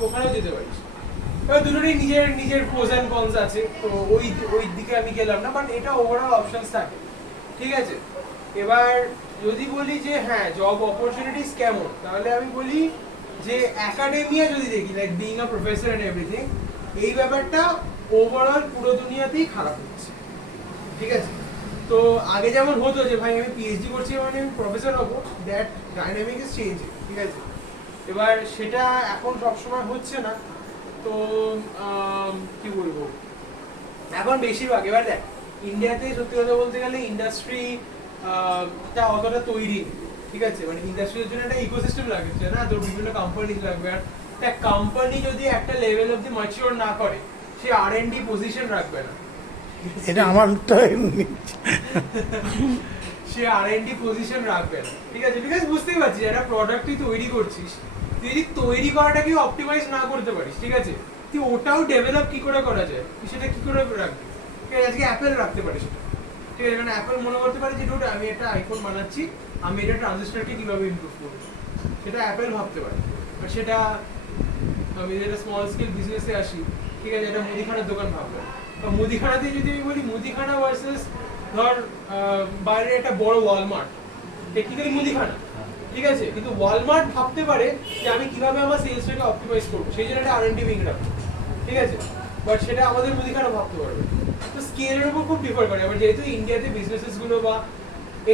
তুই ওখানেও যেতে পারিস। এবার দুটোরই নিজের নিজের প্রোজ অ্যান্ড কনস আছে, তো ওই দিকে আমি গেলাম না, বাট এটা ওভারঅল অপশনস থাকে, ঠিক আছে। এবার যদি বলি যে হ্যাঁ জব অপরচুনিটিস কেমন, তাহলে আমি বলি যে একাডেমিয়া যদি দেখি, like being a professor and everything, এই ব্যাপারটা ওভারঅল পুরো দুনিয়াতেই খারাপ হচ্ছে, ঠিক আছে। তো আগে যেমন হতো যে ভাই আমি পিএইচডি করছি মানে আমি প্রফেসর হবো, দ্যাট ডাইনামিক ইজ চেঞ্জিং, ঠিক আছে। এবার সেটা এখন সবসময় হচ্ছে না। তো কি বলবো, এখন বেশিরভাগ, এবার দেখ ইন্ডিয়াতে সত্যি কথা বলতে গেলে ইন্ডাস্ট্রি টা অতটা তৈরি নেই, ঠিক আছে। মানে ইন্ডাস্ট্রির জন্য একটা ইকোসিস্টেম লাগছে না, তোর বিভিন্ন কোম্পানি লাগবে, আর একটা কোম্পানি যদি একটা লেভেল অবধি ম্যাচিওর না করে সে আর&ডি পজিশন রাখবে না, এটা আমার সে আর&ডি পজিশন রাখবে না, ঠিক আছে। বিকজ বুঝতেই পারছিস একটা প্রোডাক্ট তুই তৈরি করছিস, তুই যদি তৈরি করাটাকে অপটিমাইজ না করতে পারিস, ঠিক আছে, তুই ওটাও ডেভেলপ কি করে করা যায়, তুই সেটা কি করে রাখবি। ঠিক আছে, আজকে অ্যাপেল রাখতে পারিস, ঠিক আছে, মানে অ্যাপেল মনে করতে পারে যে ডুড আমি একটা আইফোন বানাচ্ছি, আমি এটা ট্রানজিস্টরকে কিভাবে ইমপ্রুভ করবো, সেটা অ্যাপেল ভাবতে পারে। বাট সেটা আমি যেটা স্মল স্কেল বিজনেসে আসি, ঠিক আছে, এটা মুদিখানার দোকান ভাববে, বা মুদিখানাতে যদি আমি বলি মুদিখানা ভার্সেস ধর বাইরে একটা বড় ওয়ালমার্ট, টেকনিক্যালি মুদিখানা, ঠিক আছে, কিন্তু ওয়ালমার্ট ভাবতে পারে যে আমি কিভাবে আমার সেলসটাকে অপটিমাইজ করবো, সেই জন্য একটা আর&ডি উইং রাখবো, ঠিক আছে। বাট সেটা আমাদের মুদিখানা ভাবতে পারবে। তো স্কেলের উপর খুব ডিফার করে। আবার যেহেতু ইন্ডিয়াতে বিজনেসেস গুলো বা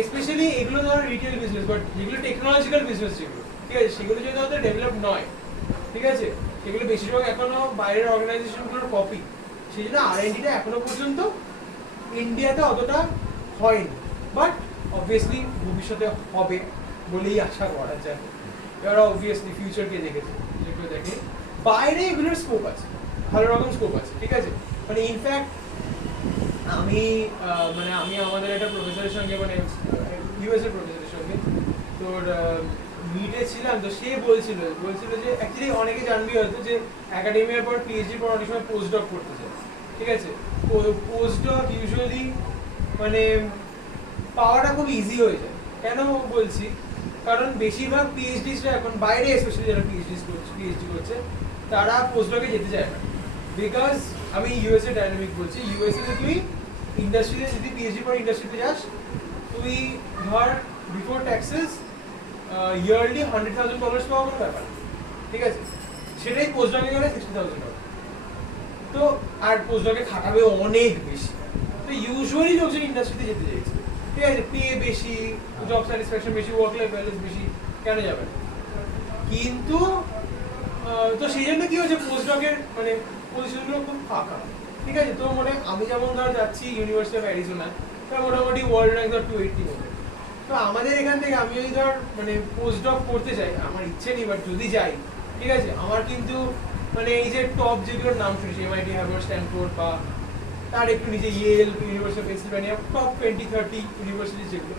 স্পেশালি এগুলো ধর রিটেল বিজনেস, বাট যেগুলো টেকনোলজিক্যাল বিজনেস যেগুলো, ঠিক আছে, সেগুলো যদি আমাদের ডেভেলপ নয়, ঠিক আছে, সেগুলো বেশিরভাগ এখনো বাইরের অর্গানাইজেশনগুলোর কপি, সেই জন্য আর&ডিটা এখনো পর্যন্ত ইন্ডিয়াতে অতটা হয়নি। বাট অবভিয়াসলি ভবিষ্যতে হবে বলেই আশা করা যায়। এবার অবভিয়াসলি ফিউচারকে দেখেছে, যেগুলো দেখে বাইরে এগুলোর স্কোপ আছে, ভালো রকম স্কোপ আছে, ঠিক আছে। মানে ইনফ্যাক্ট আমি আমাদের একটা প্রফেসরের সঙ্গে, মানে ইউএসএর প্রফেসরের সঙ্গে তোর মিটে ছিলাম, তো সে বলছিল যে অ্যাকচুয়ালি অনেকে জানবি হয়তো যে একাডেমিয়ার পর পিএইচডির পর অনেক সময় পোস্ট ডক করতে চায়, ঠিক আছে। পোস্ট ডক ইউজুয়ালি মানে পাওয়াটা খুব ইজি হয়ে যায়। কেন বলছি, কারণ বেশিরভাগ পিএইচডিসরা এখন বাইরে, স্পেশালি যারা পিএইচডি করছে তারা পোস্ট ডকে যেতে চায় না, বিকজ আমি ইউএসএ ডাইনামিক বলছি, ইউএসএ তে তুই ইন্ডাস্ট্রিতে যদি পিএইচডি পর ইন্ডাস্ট্রিতে যাস, তুই ধর বিফোর ট্যাক্সেস ইয়ারলি $100,000 পাওয়া কোনো ব্যাপার, ঠিক আছে, সেটাই পোস্ট ডকে গেলে $60,000। তো আর পোস্ট ডকে খাটাবে অনেক বেশি, তো ইউজুয়ালি লোকজন ইন্ডাস্ট্রিতে যেতে চাইছে, ঠিক আছে, পে বেশি, জব স্যাটিসফ্যাকশন বেশি, ওয়ার্ক লাইফ ব্যালেন্স বেশি, কেন যাবে না। কিন্তু তো সেই জন্য কি হচ্ছে, পোস্ট ডকের মানে পজিশনগুলো খুব ফাঁকা, ঠিক আছে। তো মানে আমি যেমন ধর যাচ্ছি ইউনিভার্সিটি অফ অ্যারিজোনা, তার মোটামুটি ওয়ার্ল্ড র্যাঙ্ক ধর 280 মধ্যে। তো আমাদের এখান থেকে আমি যদি ধর মানে পোস্ট ডক করতে চাই, আমার ইচ্ছে নেই, বাট যদি যাই, ঠিক আছে, আমার কিন্তু মানে এই যে টপ যেগুলোর নাম শুনেছি, এমআইটি, হার্ভার্ড, স্ট্যানফোর্ড, বা তার একটু নিচে Yale, university of Pennsylvania, top 20-30 university যেগুলো,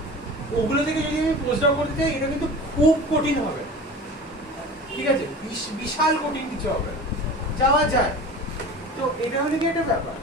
ওগুলো থেকে যদি আমি পোস্ট ডক করতে চাই, এটা কিন্তু খুব কঠিন হবে, ঠিক আছে, বিশাল কঠিন কিছু হবে, যাওয়া যায়। তো এটা হলে কি একটা ব্যাপার।